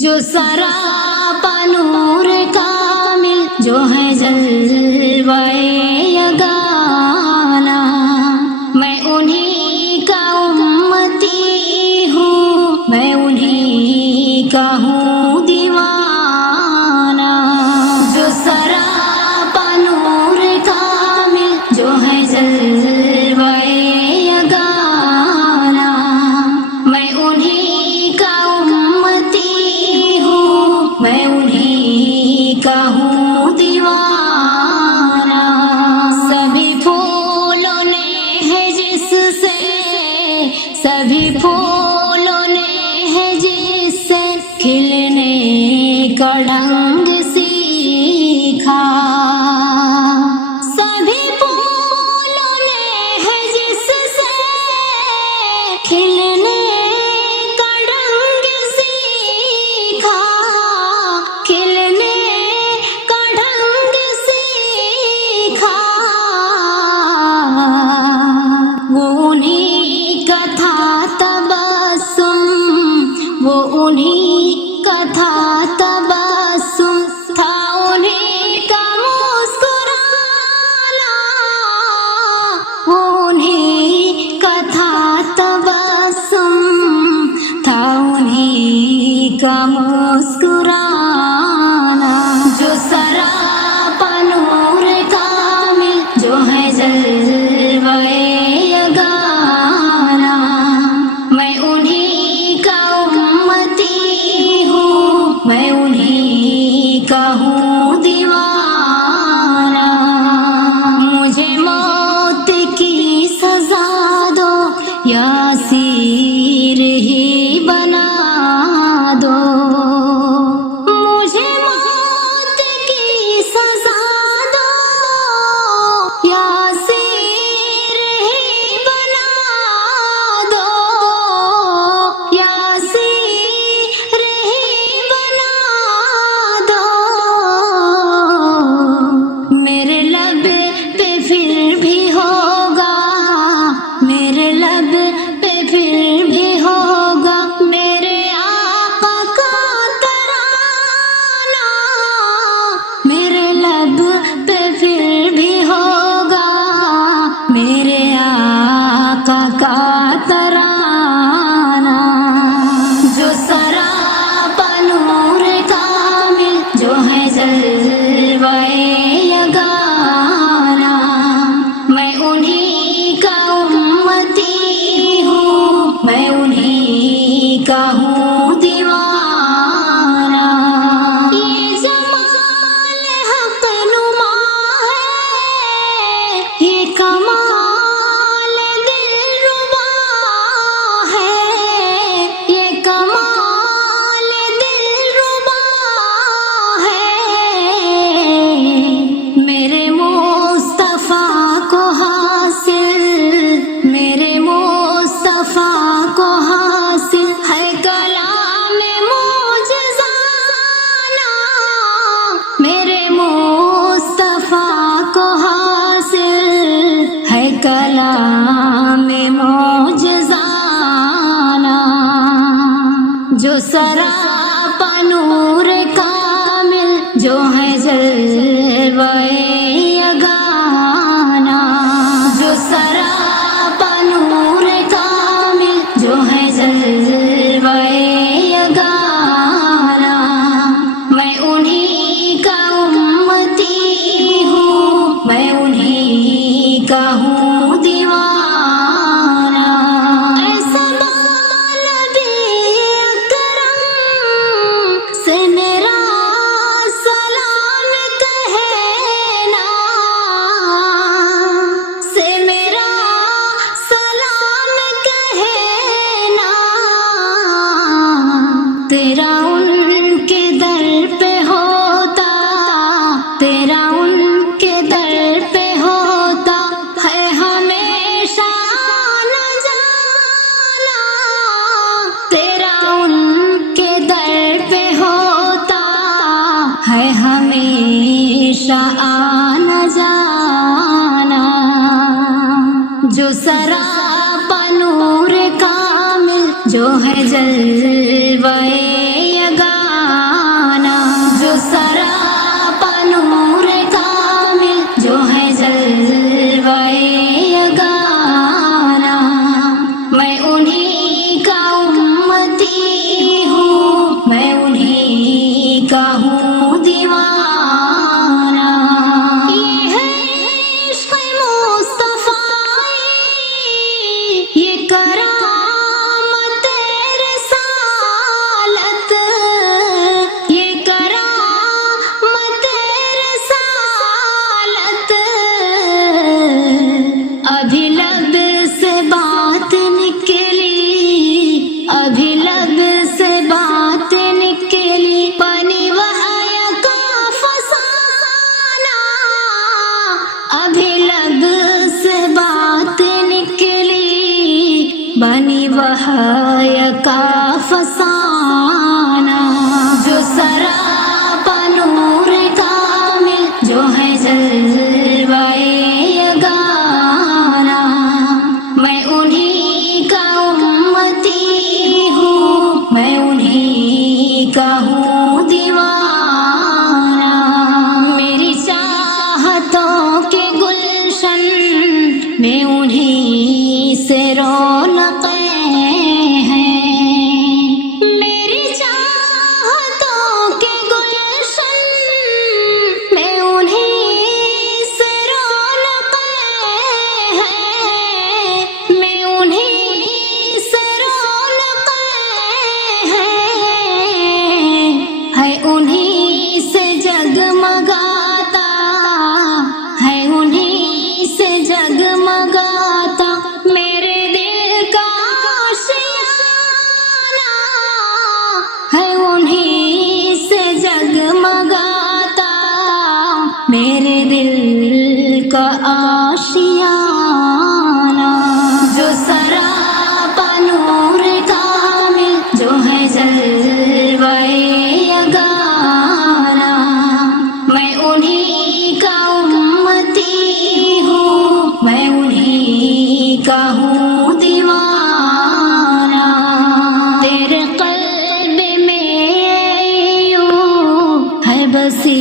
جو سراپا نور کامل، جو ہے جلوائے یگانا، میں انہی کا امتی ہوں، میں انہی کا ہوں دیوانہ۔ جو سراپا نور کامل، جو ہے جلوائے یگانا، میں انہی کا امتی ہوں، میں انہی کا ہوں دیوانہ۔ سبھی پھولوں نے ہے جس سے، سبھی پھولوں نے ہے جس سے کھلنے کا ڈھنگ سیکھا۔ سبھی پھولوں نے ہے جس سے کھلنے کا ڈھنگ سیکھا، کھلنے کا ڈھنگ سیکھا۔ وہ انہی کا تھا تبسم، وہ انہی کا تھا تبسم، تھا انہی کا مسکرانا، وہ انہی کا تھا تبسم، تھا انہی کا مسکرانا۔ جو سراپا نور کامل، جو ہے جلوائے یگانا، میں انہی کا امتی ہوں، میں انہی کا ہوں دیوانہ۔ مجھے موت کی سزا دو یا اسیر ہی بنا دو، مجھے موت کی سزا دو یا اسیر ہی بنا دو، یا اسیر ہی بنا دو۔ میرے لب پہ پھر بھی ہوگا، میرے لب پہ پھر بھی ہوگا میرے آقا کا ترانہ، میرے لب پہ پھر بھی ہوگا میرے آقا کا ترانہ۔ جو سراپا نور کامل، جو ہے جلوائے یگانا، میں انہی کا امتی ہوں، میں انہی کا ہوں دیوانہ۔ یہ جمال حق نما ہے، یہ کمال دلربا ہے، یہ کمال دلربا ہے۔ میرے مصطفیٰ کو حاصل، میرے مصطفیٰ کو حاصل ہے کلام معجزانہ، میرے مصطفیٰ کو حاصل ہے کلام معجزانہ۔ جو سراپا نور کامل، جو ہے جلوائے یگانا، جو سراپا نور کامل، جو ہے جلوائے یگانا، میں انہی کا امتی ہوں، میں انہی کا ہوں دیوانہ۔ ایسا نبی اکرم سے میرا سلام کہنا، سے میرا سلام کہنا، تیرا ان کے در پہ ہوتا، تیرا ان کے در پہ ہوتا ہے ہمیشہ آنا جانا، تیرا ان کے در پہ ہوتا ہے ہمیشہ آنا جانا۔ جو سراپا نور کامل، جو ہے جلوائے یگانا، حی کا فسانہ، جو سراپا نور کامل، جو ہے جلوہ یگانہ، میں انہی کا امتی ہوں، میں انہی کا ہوں دیوانہ، میری چاہتوں کے گلشن میں انہی سے رونقیں ہیں، میری چاہتوں کے گلشن میں انہی سے رونقیں ہیں، میں انہی سے رونقیں ہیں، ہے انہی سے جگمگاتا، ہے انہی سے جگمگاتا میرے دل کا آشیانہ، ہے انہی سے جگمگاتا میرے دل کا آشیانہ، جو سراپا نور کامل، جو ہے جلوہ یگانہ، میں انہی کا امتی ہوں، میں انہی کا ہوں دیوانہ، تیرے قلب میں یوں ہے بسی